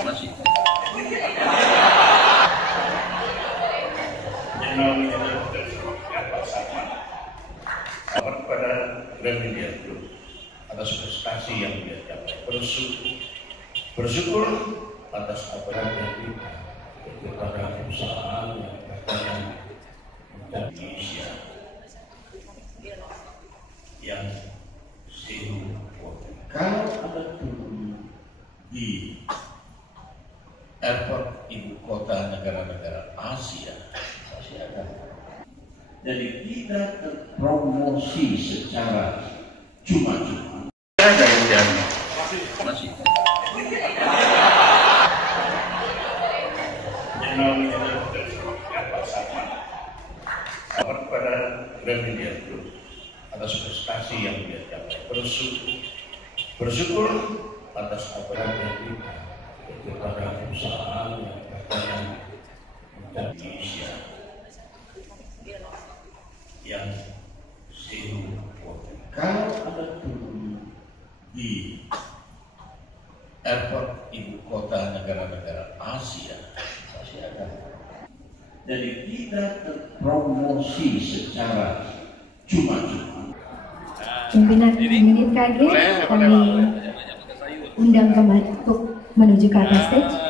Masih. Kepada Gramedia Group atas prestasi yang dia capai, bersyukur atas apa yang diberikan kepada perusahaan yang berjalan di Indonesia yang sehingga kalau ada turun di airport ibu kota negara-negara Asia ada. Jadi tidak terpromosi secara cuma-cuma. Ada yang masih. Kepada Gramedia Group atas prestasi yang dia capai, bersyukur atas apa yang diberikan kepada perusahaan yang berjalan di Indonesia yang sehingga kalau ada turun di airport ibu kota negara-negara Asia ada. Jadi tidak terpromosi secara cuma-cuma. Pimpinan unit KG kami undang kembali untuk menuju ke atas stage.